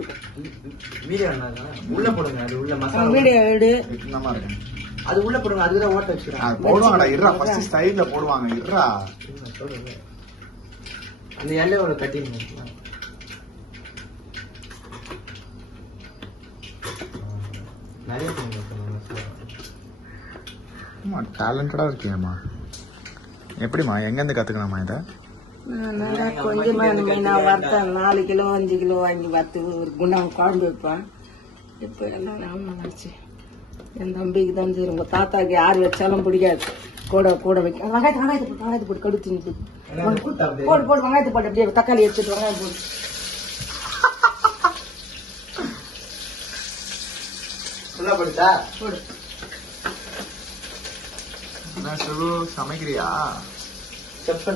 போட்டுக்கோ. வீடியோ உள்ள போடுங்க. அது உள்ள மசாலா வீடியோ எடு. என்னமா இருக்கு அது உள்ள போடுங்க. அதுதான் ஓட்ட வச்சுக்கிறாங்க. போடுவாங்கடா. இருடா ஃபர்ஸ்ட் ஸ்டைல்ல போடுவாங்க. இருடா அந்த எல்லையோட கட்டிங் நிறைய டேலண்டடா இருக்கியம்மா. எப்படிமா எங்கேருந்து கத்துக்கலாமா இதை? கொஞ்சமா நான் வறுத்தேன் 4 கிலோ 5 கிலோ வாங்கி வறுத்து ஒரு குண்டாங்க குழம்பு வைப்பேன். இப்போ எல்லாம் ஆமாச்சு. என் தம்பிக்கு தான் சரி. உங்க தாத்தாக்கு யார் வச்சாலும் பிடிக்காது. கூட வைக்க வெங்காயத்தை போட்டு கடுத்து போடு வெங்காயத்தை போட்டு அப்படியே தக்காளி எடுத்துட்டு வெங்காயம் போடு. போடு. சமைக்கிறியா? செப்ப